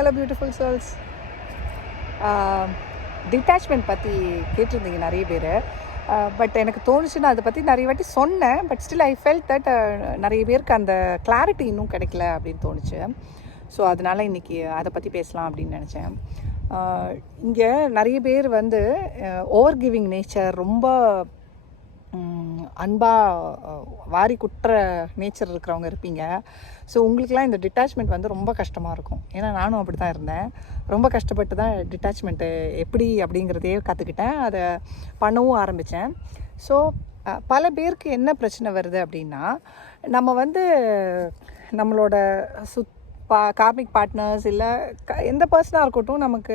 Hello beautiful souls. Detachment பற்றி கேட்டிருந்தீங்க நிறைய பேர். பட் எனக்கு தோணுச்சு, நான் அதை பற்றி நிறைய வாட்டி சொன்னேன். But still I felt that நிறைய பேருக்கு அந்த கிளாரிட்டி இன்னும் கிடைக்கல அப்படின்னு தோணுச்சு. ஸோ அதனால் இன்றைக்கி அதை பற்றி பேசலாம் அப்படின்னு நினச்சேன். இங்கே நிறைய பேர் வந்து ஓவர் கிவிங் நேச்சர், ரொம்ப அன்பாக வாரி குட்டுற நேச்சர் இருக்கிறவங்க இருப்பீங்க. ஸோ உங்களுக்குலாம் இந்த டிட்டாச்மெண்ட் வந்து ரொம்ப கஷ்டமாக இருக்கும். ஏன்னா நானும் அப்படி தான் இருந்தேன். ரொம்ப கஷ்டப்பட்டு தான் டிட்டாச்மெண்ட்டு எப்படி அப்படிங்கிறதையே கற்றுக்கிட்டேன், அதை பண்ணவும் ஆரம்பித்தேன். ஸோ பல பேருக்கு என்ன பிரச்சனை வருது அப்படின்னா, நம்ம வந்து நம்மளோட கார்மிக் பார்ட்னர்ஸ் இல்லை எந்த பர்சனாக இருக்கட்டும், நமக்கு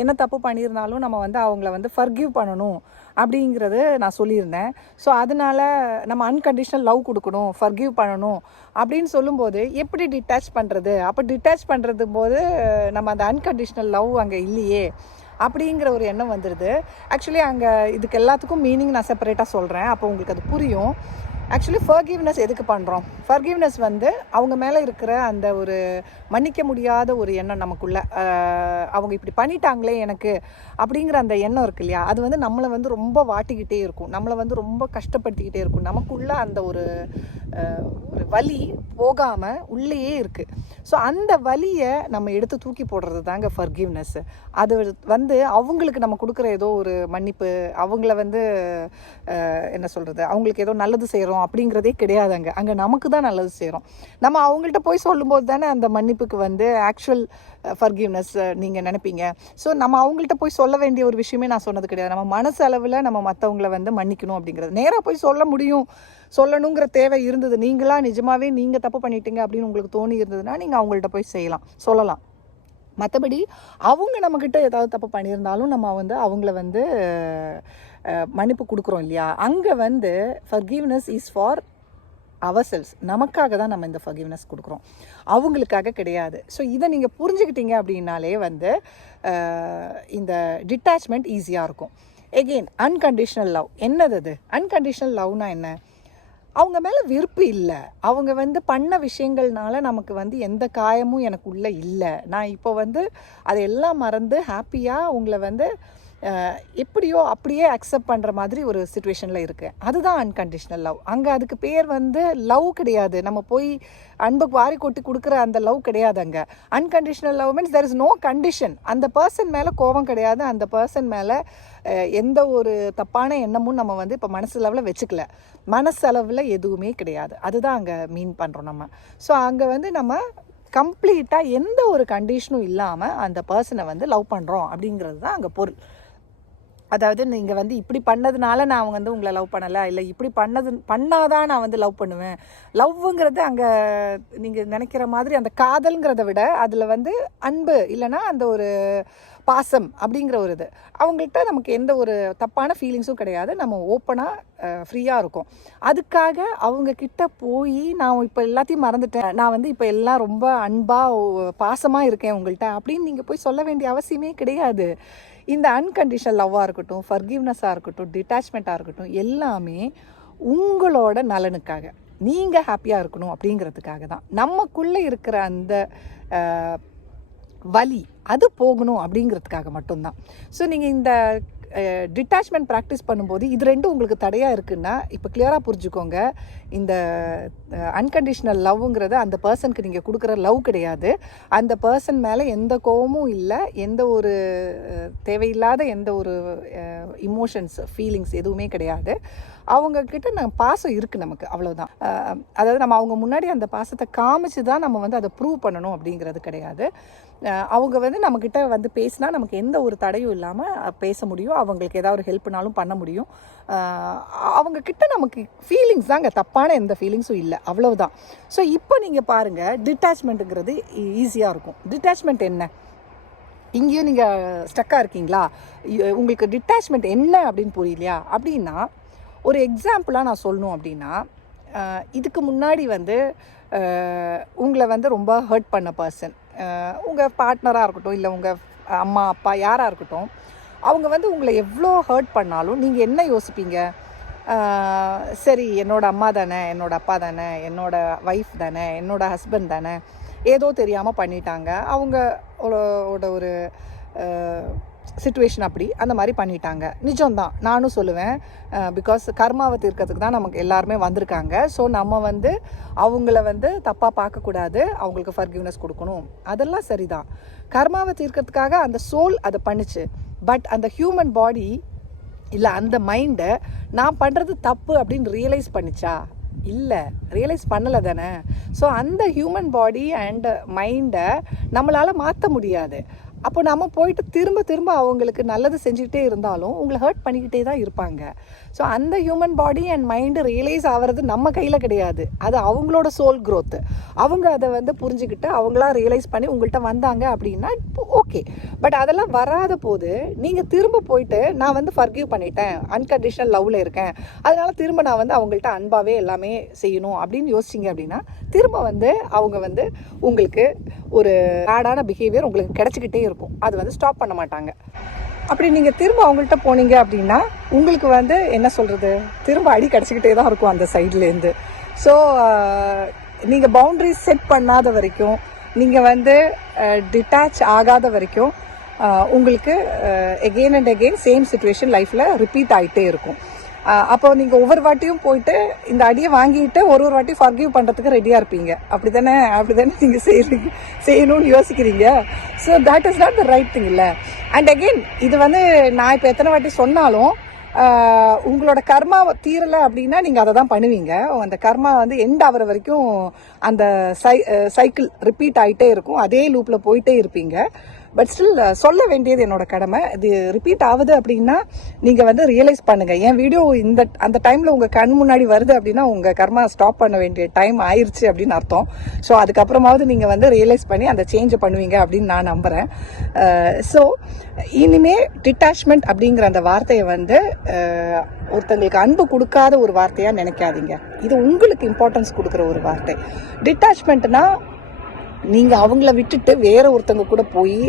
என்ன தப்பு பண்ணியிருந்தாலும் நம்ம வந்து அவங்கள வந்து ஃபர்கிவ் பண்ணணும் அப்படிங்கிறது நான் சொல்லியிருந்தேன். ஸோ அதனால் நம்ம அன்கண்டிஷ்னல் லவ் கொடுக்கணும், ஃபர்கிவ் பண்ணணும் அப்படின்னு சொல்லும்போது எப்படி டிட்டாச் பண்ணுறது? அப்போ டிட்டாச் பண்ணுறது போது நம்ம அந்த அன்கண்டிஷ்னல் லவ் அங்கே இல்லையே அப்படிங்கிற ஒரு எண்ணம் வந்துடுது. ஆக்சுவலி அங்கே இதுக்கு எல்லாத்துக்கும் மீனிங் நான் செப்பரேட்டாக சொல்கிறேன், அப்போ உங்களுக்கு அது புரியும். ஆக்சுவலி ஃபர்கிவ்னஸ் எதுக்கு பண்ணுறோம்? ஃபர்கிவ்னஸ் வந்து அவங்க மேலே இருக்கிற அந்த ஒரு மன்னிக்க முடியாத ஒரு எண்ணம் நமக்குள்ளே, அவங்க இப்படி பண்ணிட்டாங்களே எனக்கு அப்படிங்கிற அந்த எண்ணம் இருக்கு இல்லையா, அது வந்து நம்மளை வந்து ரொம்ப வாட்டிக்கிட்டே இருக்கும், நம்மளை வந்து ரொம்ப கஷ்டப்படுத்திக்கிட்டே இருக்கும். நமக்குள்ளே அந்த ஒரு வலி போகாமல் உள்ளேயே இருக்குது. ஸோ அந்த வலியை நம்ம எடுத்து தூக்கி போடுறது தாங்க ஃபர்கிவ்னஸ். அது வந்து அவங்களுக்கு நம்ம கொடுக்குற ஏதோ ஒரு மன்னிப்பு, அவங்கள வந்து என்ன சொல்கிறது, அவங்களுக்கு ஏதோ நல்லது செய்கிறோம் அப்படிங்கிறதே கிடையாதுங்க. அங்கே நமக்கு தான் நல்லது செய்கிறோம். நம்ம அவங்கள்ட்ட போய் சொல்லும்போது தானே அந்த மன்னிப்புக்கு வந்து ஆக்சுவல் ஃபர்கிவ்னஸ் நீங்கள் நினைப்பீங்க. ஸோ நம்ம அவங்கள்ட்ட போய் சொல்ல வேண்டிய ஒரு விஷயமே நான் சொன்னது கிடையாது. நம்ம மனசளவில் நம்ம மற்றவங்கள வந்து மன்னிக்கணும் அப்படிங்கிறது நேராக போய் சொல்ல முடியும். சொல்லணுங்கிற தேவை இருந்தது, நீங்களா நிஜமாகவே நீங்கள் தப்பு பண்ணிட்டீங்க அப்படின்னு உங்களுக்கு தோணி இருந்ததுன்னா நீங்கள் அவங்கள்ட்ட போய் சொல்லலாம். மற்றபடி அவங்க நம்மக்கிட்ட ஏதாவது தப்பு பண்ணியிருந்தாலும் நம்ம வந்து அவங்கள வந்து மன்னிப்பு கொடுக்குறோம் இல்லையா, அங்கே வந்து ஃபர்கிவ்னஸ் இஸ் ஃபார் ourselves. நமக்காக தான் நம்ம இந்த ஃபர்கிவ்னஸ் கொடுக்குறோம், அவங்களுக்காக கிடையாது. ஸோ இதை நீங்கள் புரிஞ்சுக்கிட்டீங்க அப்படின்னாலே வந்து இந்த டிட்டாச்மெண்ட் ஈஸியாக இருக்கும். எகெயின் அன்கண்டிஷ்னல் லவ் என்னது? அது அன்கண்டிஷ்னல் லவ்னா என்ன? அவங்க மேலே விருப்பம் இல்லை, அவங்க வந்து பண்ண விஷயங்கள்னால நமக்கு வந்து எந்த காயமும் எனக்கு உள்ளே இல்லை, நான் இப்போ வந்து அதையெல்லாம் மறந்து ஹாப்பியாக உங்களை வந்து எப்படியோ அப்படியே அக்செப்ட் பண்ணுற மாதிரி ஒரு சிச்சுவேஷனில் இருக்குது. அதுதான் அன்கண்டிஷ்னல் லவ். அங்கே அதுக்கு பேர் வந்து லவ் கிடையாது, நம்ம போய் அன்புக்கு வாரி கொட்டி கொடுக்குற அந்த லவ் கிடையாது. அங்கே unconditional love means there is no condition. அந்த பர்சன் மேலே கோபம் கிடையாது, அந்த பர்சன் மேலே எந்த ஒரு தப்பான எண்ணமும் நம்ம வந்து இப்போ மனசளவில் வச்சுக்கல, மனசளவில் எதுவுமே கிடையாது. அதுதான் அங்கே மீன் பண்ணுறோம் நம்ம. ஸோ அங்கே வந்து நம்ம கம்ப்ளீட்டாக எந்த ஒரு கண்டிஷனும் இல்லாமல் அந்த பர்சனை வந்து லவ் பண்ணுறோம் அப்படிங்கிறது தான் அங்கே பொருள். அதாவது நீங்கள் வந்து இப்படி பண்ணதுனால நான் வந்து உங்களை லவ் பண்ணலை, இல்லை இப்படி பண்ணாதான் நான் வந்து லவ் பண்ணுவேன். லவ்வுங்கிறது அங்கே நீங்கள் நினைக்கிற மாதிரி அந்த காதல்ங்கிறத விட அதில் வந்து அன்பு இல்லைன்னா அந்த ஒரு பாசம் அப்படிங்கிற ஒரு இது. அவங்கள்ட்ட நமக்கு எந்த ஒரு தப்பான ஃபீலிங்ஸும் கிடையாது, நம்ம ஓப்பனாக ஃப்ரீயாக இருக்கும். அதுக்காக அவங்கக்கிட்ட போய் நான் இப்போ எல்லாத்தையும் மறந்துட்டேன், நான் வந்து இப்போ எல்லாம் ரொம்ப அன்பாக பாசமாக இருக்கேன் உங்கள்கிட்ட அப்படின்னு நீங்கள் போய் சொல்ல வேண்டிய அவசியமே கிடையாது. இந்த அன்கண்டிஷனல் லவ்வாக இருக்கட்டும், ஃபர்கிவ்னஸாக இருக்கட்டும், டிட்டாச்மெண்ட்டாக இருக்கட்டும், எல்லாமே உங்களோட நலனுக்காக, நீங்கள் ஹாப்பியாக இருக்கணும் அப்படிங்கிறதுக்காக தான். நமக்குள்ளே இருக்கிற அந்த வலி அது போகணும் அப்படிங்கிறதுக்காக மட்டும்தான். ஸோ நீங்கள் இந்த டிட்டாச்மெண்ட் ப்ராக்டிஸ் பண்ணும்போது இது ரெண்டும் உங்களுக்கு தடையாக இருக்குன்னா இப்போ கிளியராக புரிஞ்சுக்கோங்க. இந்த அன்கண்டிஷ்னல் லவ்ங்கிறது அந்த பர்சனுக்கு நீங்கள் கொடுக்குற லவ் கிடையாது. அந்த பர்சன் மேலே எந்த கோபமும் இல்லை, எந்த ஒரு தேவையில்லாத எந்த ஒரு இமோஷன்ஸ் ஃபீலிங்ஸ் எதுவுமே கிடையாது. அவங்கக்கிட்ட பாசம் இருக்குது நமக்கு, அவ்வளோதான். அதாவது நம்ம அவங்க முன்னாடி அந்த பாசத்தை காமிச்சு தான் நம்ம வந்து அதை ப்ரூவ் பண்ணணும் அப்படிங்கிறது கிடையாது. அவங்க வந்து நம்மக்கிட்ட வந்து பேசினா நமக்கு எந்த ஒரு தடையும் இல்லாமல் பேச முடியும், அவங்களுக்கு ஏதாவது ஒரு ஹெல்ப்னாலும் பண்ண முடியும். அவங்கக்கிட்ட நமக்கு ஃபீலிங்ஸ் தாங்க, தப்பான எந்த ஃபீலிங்ஸும் இல்லை, அவ்வளவுதான். ஸோ இப்போ நீங்கள் பாருங்கள், டிட்டாச்மெண்ட்டுங்கிறது ஈஸியாக இருக்கும். டிட்டாச்மெண்ட் என்ன? இங்கேயும் நீங்கள் ஸ்டக்காக இருக்கீங்களா? உங்களுக்கு டிட்டாச்மெண்ட் என்ன அப்படின்னு புரியலையா? அப்படின்னா ஒரு எக்ஸாம்பிளாக நான் சொல்லணும் அப்படின்னா, இதுக்கு முன்னாடி வந்து உங்களை வந்து ரொம்ப ஹர்ட் பண்ண பர்சன், உங்கள் பார்ட்னராக இருக்கட்டும் இல்லை உங்கள் அம்மா அப்பா யாராக இருக்கட்டும், அவங்க வந்து உங்களை எவ்வளோ ஹர்ட் பண்ணாலும் நீங்கள் என்ன யோசிப்பீங்க? சரி, என்னோடய அம்மா தானே, என்னோடய அப்பா தானே, என்னோடய ஒய்ஃப் தானே, என்னோடய ஹஸ்பண்ட் தானே, ஏதோ தெரியாமல் பண்ணிட்டாங்க, அவங்களோட ஒரு சிச்சுவேஷன் அப்படி அந்த மாதிரி பண்ணிட்டாங்க. நிஜம்தான், நானும் சொல்லுவேன். பிகாஸ் கர்மாவை தீர்க்கிறதுக்கு தான் நமக்கு எல்லாருமே வந்திருக்காங்க. ஸோ நம்ம வந்து அவங்கள வந்து தப்பாக பார்க்கக்கூடாது, அவங்களுக்கு ஃபர்கிவ்னஸ் கொடுக்கணும், அதெல்லாம் சரிதான். கர்மாவை தீர்க்கிறதுக்காக அந்த சோல் அதை பண்ணிச்சு. பட் அந்த ஹியூமன் பாடி இல்லை அந்த மைண்டை நான் பண்ணுறது தப்பு அப்படின்னு ரியலைஸ் பண்ணிச்சா? இல்லை, ரியலைஸ் பண்ணலை தானே. ஸோ அந்த ஹியூமன் பாடி அண்ட் மைண்டை நம்மளால் மாற்ற முடியாது. அப்போ நம்ம போயிட்டு திரும்ப திரும்ப அவங்களுக்கு நல்லது செஞ்சுக்கிட்டே இருந்தாலும் உங்களை ஹர்ட் பண்ணிக்கிட்டே தான் இருப்பாங்க. ஸோ அந்த human body and mind realise ஆகிறது நம்ம கையில் கிடையாது, அது அவங்களோட சோல் க்ரோத்து. அவங்க அதை வந்து புரிஞ்சுக்கிட்டு அவங்களா ரியலைஸ் பண்ணி உங்கள்கிட்ட வந்தாங்க அப்படின்னா ஓகே. பட் அதெல்லாம் வராத போது நீங்கள் திரும்ப போயிட்டு நான் வந்து ஃபர்கிவ் பண்ணிட்டேன், அன்கண்டிஷனல் லவ்வில் இருக்கேன், அதனால திரும்ப நான் வந்து அவங்கள்ட்ட அன்பாகவே எல்லாமே செய்யணும் அப்படின்னு யோசிச்சிங்க அப்படின்னா திரும்ப வந்து அவங்க வந்து உங்களுக்கு ஒரு பேடான பிஹேவியர் உங்களுக்கு கிடச்சிக்கிட்டே இருக்கும். அது வந்து ஸ்டாப் பண்ண மாட்டாங்க. அப்படி நீங்கள் திரும்ப அவங்கள்ட்ட போனீங்க அப்படின்னா உங்களுக்கு வந்து என்ன சொல்கிறது, திரும்ப அடி கிடச்சிக்கிட்டே தான் இருக்கும் அந்த சைட்லேருந்து. ஸோ நீங்கள் பவுண்ட்ரிஸ் செட் பண்ணாத வரைக்கும், நீங்கள் வந்து டிட்டாச் ஆகாத வரைக்கும் உங்களுக்கு again and again same situation லைஃப்பில் ரிப்பீட் ஆகிட்டே இருக்கும். அப்போ நீங்கள் ஒவ்வொரு வாட்டியும் போயிட்டு இந்த அடியை வாங்கிட்டு ஒரு வாட்டி ஃபர்கிவ் பண்ணுறதுக்கு ரெடியாக இருப்பீங்க. அப்படி தானே நீங்கள் செய்யணும்னு யோசிக்கிறீங்க. So that is not the right thing இல்லை. அண்ட் அகெயின் இது வந்து நான் இப்போ எத்தனை வாட்டி சொன்னாலும் உங்களோட கர்மா தீரலை அப்படின்னா நீங்கள் அதை தான் பண்ணுவீங்க. அந்த கர்மா வந்து எண்ட் ஆகிற வரைக்கும் அந்த சைக்கிள் ரிப்பீட் ஆகிட்டே இருக்கும், அதே லூப்பில் போயிட்டே இருப்பீங்க. பட் ஸ்டில் சொல்ல வேண்டியது என்னோட கடமை. இது ரிப்பீட் ஆகுது அப்படின்னா நீங்கள் வந்து ரியலைஸ் பண்ணுங்கள். என் வீடியோ அந்த டைமில் உங்கள் கண் முன்னாடி வருது அப்படின்னா உங்கள் கர்மா ஸ்டாப் பண்ண வேண்டிய டைம் ஆயிடுச்சு அப்படின்னு அர்த்தம். ஸோ அதுக்கப்புறமாவது நீங்கள் வந்து ரியலைஸ் பண்ணி அந்த சேஞ்சை பண்ணுவீங்க அப்படின்னு நான் நம்புகிறேன். ஸோ இனிமே டிட்டாச்மெண்ட் அப்படிங்கிற அந்த வார்த்தையை வந்து ஒருத்தங்களுக்கு அன்பு கொடுக்காத ஒரு வார்த்தையாக நினைக்காதீங்க. இது உங்களுக்கு இம்பார்ட்டன்ஸ் கொடுக்குற ஒரு வார்த்தை. டிட்டாச்மெண்ட்னா நீங்கள் அவங்கள விட்டுட்டு வேற ஒருத்தவங்க கூட போய்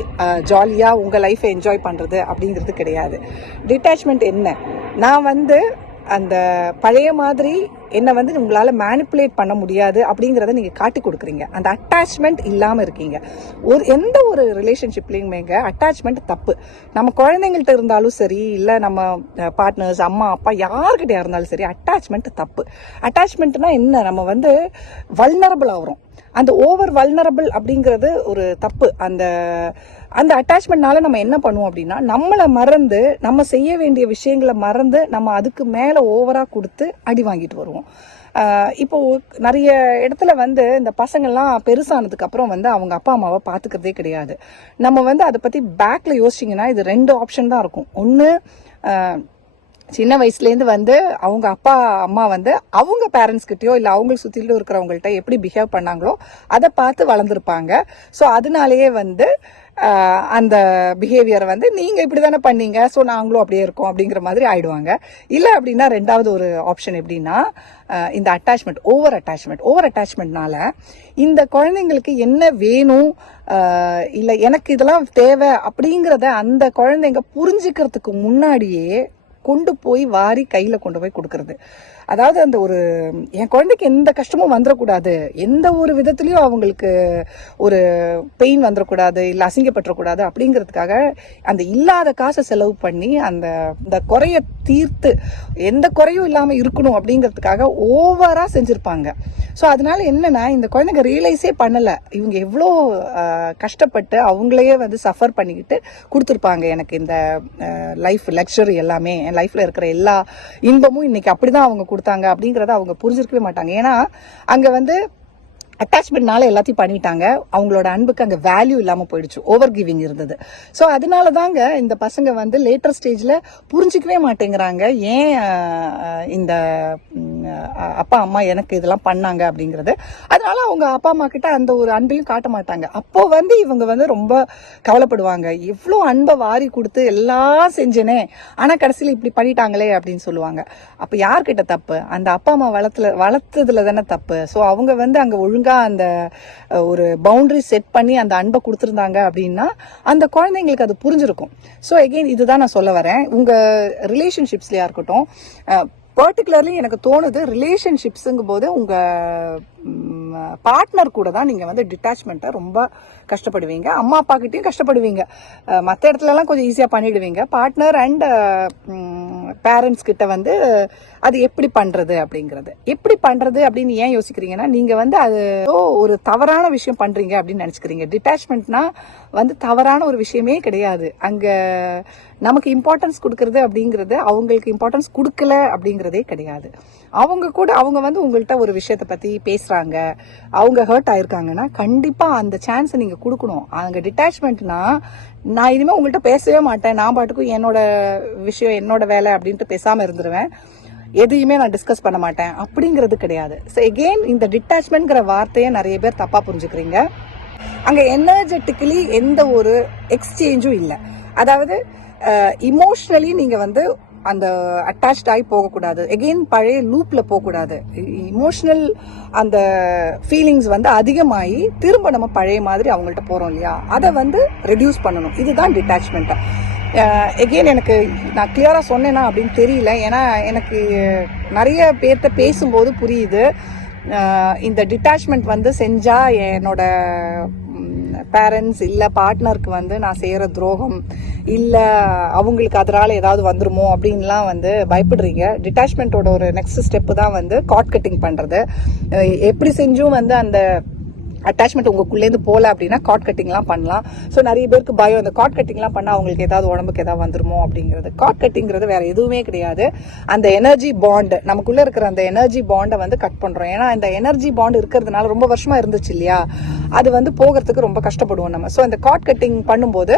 ஜாலியாக உங்கள் லைஃப்பை என்ஜாய் பண்ணுறது அப்படிங்கிறது கிடையாது. டிட்டாச்மெண்ட் என்ன, நான் வந்து அந்த பழைய மாதிரி என்னை வந்து உங்களால் மேனிப்புலேட் பண்ண முடியாது அப்படிங்கிறத நீங்கள் காட்டி கொடுக்குறீங்க. அந்த அட்டாச்மெண்ட் இல்லாமல் இருக்கீங்க. எந்த ஒரு ரிலேஷன்ஷிப்லேயுமேங்க அட்டாச்மெண்ட் தப்பு. நம்ம குழந்தைங்கள்ட்ட இருந்தாலும் சரி, இல்லை நம்ம பார்ட்னர்ஸ், அம்மா அப்பா யார்கிட்டயா இருந்தாலும் சரி, அட்டாச்மெண்ட் தப்பு. அட்டாச்மெண்ட்னா என்ன, நம்ம வந்து வல்னரபிள் ஆகிறோம். அந்த ஓவர் வல்னரபிள் அப்படிங்கிறது ஒரு தப்பு. அந்த அட்டாச்மெண்ட்னால நம்ம என்ன பண்ணுவோம் அப்படின்னா நம்மளை மறந்து, நம்ம செய்ய வேண்டிய விஷயங்களை மறந்து நம்ம அதுக்கு மேலே ஓவராக கொடுத்து அடி வாங்கிட்டு வருவோம். இப்போ நிறைய இடத்துல வந்து இந்த பசங்கள்லாம் பெருசானதுக்கு அப்புறம் வந்து அவங்க அப்பா அம்மாவை பார்த்துக்கிறதே கிடையாது. நம்ம வந்து அதை பற்றி பேக்கில் யோசிச்சிங்கன்னா இது 2 ஆப்ஷன் தான் இருக்கும். ஒன்று, சின்ன வயசுலேருந்து வந்து அவங்க அப்பா அம்மா வந்து அவங்க பேரண்ட்ஸ்கிட்டயோ இல்லை அவங்களுக்கு சுற்றிலும் இருக்கிறவங்கள்ட்ட எப்படி பிஹேவ் பண்ணாங்களோ அதை பார்த்து வளர்ந்துருப்பாங்க. ஸோ அதனாலேயே வந்து அந்த பிஹேவியரை வந்து நீங்கள் இப்படி தானே பண்ணீங்க, ஸோ நாங்களும் அப்படியே இருக்கோம் அப்படிங்கிற மாதிரி ஆயிடுவாங்க. இல்லை அப்படின்னா ரெண்டாவது ஒரு ஆப்ஷன் எப்படின்னா, இந்த அட்டாச்மெண்ட், ஓவர் அட்டாச்மெண்ட்னால இந்த குழந்தைங்களுக்கு என்ன வேணும், இல்லை எனக்கு இதெல்லாம் தேவை அப்படிங்கிறத அந்த குழந்தைங்க புரிஞ்சுக்கிறதுக்கு முன்னாடியே கொண்டு போய் வாரி கையில் கொண்டு போய் கொடுக்கறது. அதாவது அந்த ஒரு என் குழந்தைக்கு எந்த கஷ்டமும் வந்துடக்கூடாது, எந்த ஒரு விதத்துலையும் அவங்களுக்கு ஒரு பெயின் வந்துடக்கூடாது, இல்லை அசிங்கப்பட்டுறக்கூடாது அப்படிங்கிறதுக்காக அந்த இல்லாத காசை செலவு பண்ணி அந்த குறைய தீர்த்து எந்த குறையும் இல்லாமல் இருக்கணும் அப்படிங்கிறதுக்காக ஓவராக செஞ்சுருப்பாங்க. ஸோ அதனால என்னன்னா இந்த குழந்தைங்க ரியலைஸே பண்ணலை இவங்க எவ்வளோ கஷ்டப்பட்டு அவங்களையே வந்து சஃபர் பண்ணிக்கிட்டு கொடுத்துருப்பாங்க எனக்கு இந்த லைஃப் லக்ஸரி எல்லாமே, என் லைஃப்பில் இருக்கிற எல்லா இன்பமும் இன்னைக்கு அப்படிதான் அவங்க கொடுத்தாங்க அப்படிங்கிறத அவங்க புரிஞ்சிருக்கவே மாட்டாங்க. ஏன்னா அங்கே வந்து அட்டாச்மெண்ட்னால எல்லாத்தையும் பண்ணிட்டாங்க, அவங்களோட அன்புக்கு அங்கே வேல்யூ இல்லாமல் போயிடுச்சு, ஓவர் கிவிங் இருந்தது. ஸோ அதனால தாங்க இந்த பசங்க வந்து லேட்டர் ஸ்டேஜில் புரிஞ்சிக்கவே மாட்டேங்கிறாங்க ஏன் இந்த அப்பா அம்மா எனக்கு இதெல்லாம் பண்ணாங்க அப்படிங்கிறது. அதனால அவங்க அப்பா அம்மா கிட்ட அந்த ஒரு அன்பையும் காட்ட மாட்டாங்க. அப்போ வந்து இவங்க வந்து ரொம்ப கவலைப்படுவாங்க, எவ்வளோ அன்பை வாரி கொடுத்து எல்லாம் செஞ்சேனே ஆனால் கடைசியில் இப்படி பண்ணிட்டாங்களே அப்படின்னு சொல்லுவாங்க. அப்போ யார்கிட்ட தப்பு, அந்த அப்பா அம்மா வளர்த்ததுல தானே தப்பு. ஸோ அவங்க வந்து அங்கே ஒழுங்கு அந்த ஒரு பவுண்டரி செட் பண்ணி அந்த அன்பை கொடுத்துருந்தாங்க அப்படின்னா அந்த குழந்தைங்களுக்கு அது புரிஞ்சிருக்கும். ஸோ எகெயின் இதுதான் நான் சொல்ல வரேன். உங்கள் ரிலேஷன்ஷிப்ஸ்லையா இருக்கட்டும், பர்டிகுலர்லி எனக்கு தோணுது ரிலேஷன்ஷிப்ஸுங்கும் போது உங்கள் பார்ட்னர் கூட தான் நீங்கள் வந்து டிட்டாச்மெண்ட்டை ரொம்ப கஷ்டப்படுவீங்க. அம்மா அப்பா கிட்டேயும் கஷ்டப்படுவீங்க. மற்ற இடத்துலலாம் கொஞ்சம் ஈஸியாக பண்ணிடுவீங்க. பார்ட்னர் அண்ட் பேரண்ட்ஸ் கிட்ட வந்து அது எப்படி பண்ணுறது அப்படிங்கிறது. எப்படி பண்ணுறது அப்படின்னு ஏன் யோசிக்கிறீங்கன்னா, நீங்கள் வந்து அது ஒரு தவறான விஷயம் பண்ணுறீங்க அப்படின்னு நினச்சிக்கிறீங்க. டிட்டாச்மெண்ட்னா வந்து தவறான ஒரு விஷயமே கிடையாது. அங்கே நமக்கு இம்பார்ட்டன்ஸ் கொடுக்கறது அப்படிங்கிறது அவங்களுக்கு இம்பார்ட்டன்ஸ் கொடுக்கல அப்படிங்கிறதே கிடையாது. அவங்க வந்து உங்கள்கிட்ட ஒரு விஷயத்தை பற்றி பேசுகிறாங்க, அவங்க ஹர்ட் ஆயிருக்காங்கன்னா கண்டிப்பாக அந்த சான்ஸை நீங்கள் கொடுக்கணும். அங்கே டிட்டாச்மெண்ட்னா நான் இனிமேல் உங்கள்கிட்ட பேசவே மாட்டேன், நான் பாட்டுக்கும் என்னோட விஷயம் என்னோட வேலை அப்படின்ட்டு பேசாமல் இருந்துருவேன், எதையுமே நான் டிஸ்கஸ் பண்ண மாட்டேன் அப்படிங்கிறது கிடையாது. ஸோ எகெயின் இந்த டிட்டாச்மெண்ட்ங்கிற வார்த்தையை நிறைய பேர் தப்பாக புரிஞ்சுக்கிறீங்க. அங்கே எனர்ஜெட்டிக்கலி எந்த ஒரு எக்ஸ்சேஞ்சும் இல்லை. அதாவது இமோஷ்னலி நீங்கள் வந்து அந்த அட்டாச்ட் ஆகி போகக்கூடாது. எகெயின் பழைய லூப்பில் போகக்கூடாது. இமோஷ்னல் அந்த ஃபீலிங்ஸ் வந்து அதிகமாகி திரும்ப நம்ம பழைய மாதிரி அவங்கள்ட்ட போகிறோம் இல்லையா, அதை வந்து ரெடியூஸ் பண்ணணும். இதுதான் டிட்டாச்மெண்ட்டை. எகெயின் எனக்கு நான் கிளியராக சொன்னேன்னா அப்படின்னு தெரியல. ஏன்னா எனக்கு நிறைய பேர்கிட்ட பேசும்போது புரியுது, இந்த டிட்டாச்மெண்ட் வந்து செஞ்சால் என்னோட பேரண்ட்ஸ் இல்லை பார்ட்னருக்கு வந்து நான் செய்கிற துரோகம் இல்லை அவங்களுக்கு அதனால் ஏதாவது வந்துருமோ அப்படின்லாம் வந்து பயப்படுறீங்க. டிட்டாச்மெண்ட்டோட ஒரு நெக்ஸ்ட் ஸ்டெப்பு தான் வந்து கார்ட் கட்டிங் பண்ணுறது. எப்படி செஞ்சும் வந்து அந்த அட்டாச்மெண்ட் உங்களுக்குள்ளேருந்து போகல அப்படின்னா கார்ட் கட்டிங்லாம் பண்ணலாம். ஸோ நிறைய பேருக்கு பயம், இந்த கார்ட் கட்டிங்லாம் பண்ணால் அவங்களுக்கு ஏதாவது உடம்புக்கு ஏதாவது வந்துருமோ அப்படிங்கிறது. கார்ட் கட்டிங்கிறது வேற எதுவுமே கிடையாது. அந்த எனர்ஜி பாண்ட், நமக்குள்ளே இருக்கிற அந்த எனர்ஜி பாண்டை வந்து கட் பண்ணுறோம். ஏன்னா இந்த எனர்ஜி பாண்ட் இருக்கிறதுனால ரொம்ப வருஷமாக இருந்துச்சு இல்லையா, அது வந்து போகிறதுக்கு ரொம்ப கஷ்டப்படுவோம் நம்ம. ஸோ அந்த கார்ட் கட்டிங் பண்ணும்போது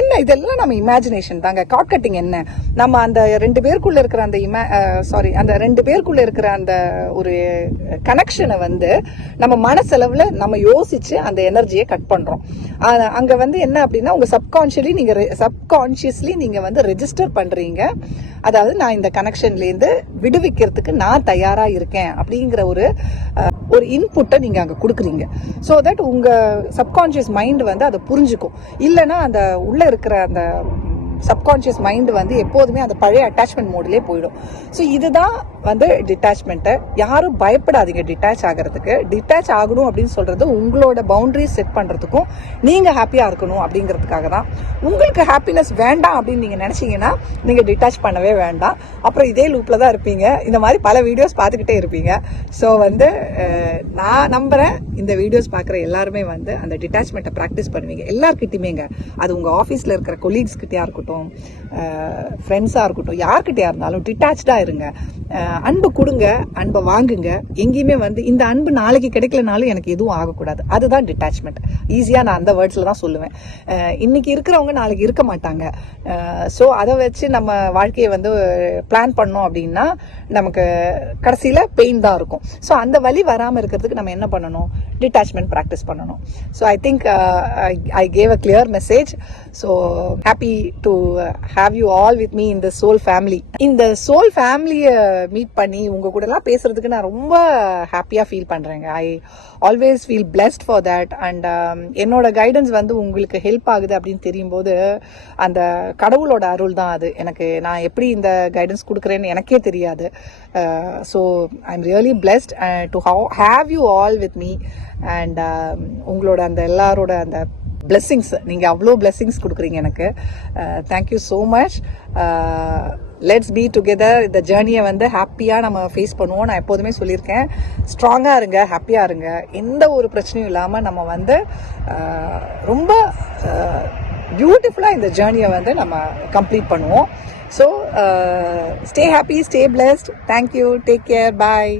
என்ன, இதெல்லாம் நம்ம இமேஜினேஷன் தாங்க. கார்ட் கட்டிங் என்ன, நம்ம அந்த ரெண்டு பேருக்குள்ள இருக்கிற அந்த அந்த ரெண்டு பேருக்குள்ள இருக்கிற அந்த ஒரு கனெக்ஷனை வந்து நம்ம மனசளவில் நம்ம யோசிச்சு அந்த எனர்ஜியை கட் பண்றோம். அங்க வந்து என்ன அப்படின்னா, உங்க சப்கான்ஷியஸ்லி நீங்க வந்து ரெஜிஸ்டர் பண்றீங்க. அதாவது நான் இந்த கனெக்ஷன்ல இருந்து விடுவிக்கிறதுக்கு நான் தயாரா இருக்கேன் அப்படிங்கிற ஒரு இன்புட்டை நீங்க அங்க கொடுக்குறீங்க. ஸோ தட் உங்க சப்கான்ஷியஸ் மைண்ட் வந்து அதை புரிஞ்சுக்கும். இல்லைன்னா அந்த உள்ள இருக்கிற அந்த சப்கான்ஷியஸ் மைண்ட் வந்து எப்போதுமே அந்த பழைய அட்டாச்மெண்ட் மோட்லேயே போயிடும். ஸோ இதுதான் வந்து டிட்டாச்மெண்ட்டை. யாரும் பயப்படாதீங்க டிட்டாச் ஆகிறதுக்கு. டிட்டாச் ஆகணும் அப்படின்னு சொல்றது உங்களோட பவுண்டரிஸ் செட் பண்ணுறதுக்கும் நீங்கள் ஹாப்பியாக இருக்கணும் அப்படிங்கிறதுக்காக தான். உங்களுக்கு ஹாப்பினஸ் வேண்டாம் அப்படின்னு நீங்கள் நினச்சிங்கன்னா நீங்கள் டிட்டாச் பண்ணவே வேண்டாம். அப்புறம் இதே லூப்பில் தான் இருப்பீங்க. இந்த மாதிரி பல வீடியோஸ் பார்த்துக்கிட்டே இருப்பீங்க. ஸோ வந்து நான் நம்புகிறேன் இந்த வீடியோஸ் பார்க்குற எல்லாருமே வந்து அந்த டிட்டாச்மெண்ட்டை ப்ராக்டிஸ் பண்ணுவீங்க. எல்லாருக்கிட்டையுமேங்க. அது உங்கள் ஆஃபீஸில் இருக்கிற கொலீக்ஸ்கிட்டையாக இருக்கட்டும், ஃப்ரெண்ட்ஸாக இருக்கட்டும், யார்கிட்டயா இருந்தாலும் டிட்டாச்சாக இருங்க. அன்பு கொடுங்க, அன்பை வாங்குங்க. எங்கேயுமே வந்து இந்த அன்பு நாளைக்கு கிடைக்கலனாலும் எனக்கு எதுவும் ஆகக்கூடாது. அதுதான் டிட்டாச்மெண்ட். ஈஸியாக நான் அந்த வேர்ட்ஸில் தான் சொல்லுவேன். இன்னைக்கு இருக்கிறவங்க நாளைக்கு இருக்க மாட்டாங்க. ஸோ அதை வச்சு நம்ம வாழ்க்கையை வந்து பிளான் பண்ணோம் அப்படின்னா நமக்கு கடைசியில் பெயின் தான் இருக்கும். ஸோ அந்த வலி வராமல் இருக்கிறதுக்கு நம்ம என்ன பண்ணணும், டிட்டாச்மெண்ட் ப்ராக்டிஸ் பண்ணணும். So I think I gave a clear message. So happy to have you all with me in the soul family. இந்த சோல் ஃபேமிலியை மீட் பண்ணி உங்க கூட எல்லாம் பேசுறதுக்கு நான் ரொம்ப ஹாப்பியா ஃபீல் பண்றேங்க. I always feel blessed for that. And என்னோட கைடன்ஸ் வந்து உங்களுக்கு ஹெல்ப் ஆகுது அப்படின்னு தெரியும் போது அந்த கடவுளோட அருள் தான் அது. எனக்கு நான் எப்படி இந்த கைடன்ஸ் கொடுக்குறேன்னு எனக்கே தெரியாது. So I am really blessed to have you all with me. And உங்களோட அந்த எல்லாரோட அந்த பிளெஸ்ஸிங்ஸ், நீங்கள் அவ்வளோ பிளெஸ்ஸிங்ஸ் கொடுக்குறீங்க எனக்கு. Thank you so much. Let's be together. இந்த ஜேர்னியை வந்து ஹாப்பியாக நம்ம ஃபேஸ் பண்ணுவோம். நான் எப்போதுமே சொல்லியிருக்கேன், ஸ்ட்ராங்காக இருங்க, ஹாப்பியாக இருங்க. எந்த ஒரு பிரச்சனையும் இல்லாமல் நம்ம வந்து ரொம்ப பியூட்டிஃபுல்லாக இந்த ஜேர்னியை வந்து நம்ம கம்ப்ளீட் பண்ணுவோம். So stay happy, stay blessed. Thank you, take care, பாய்.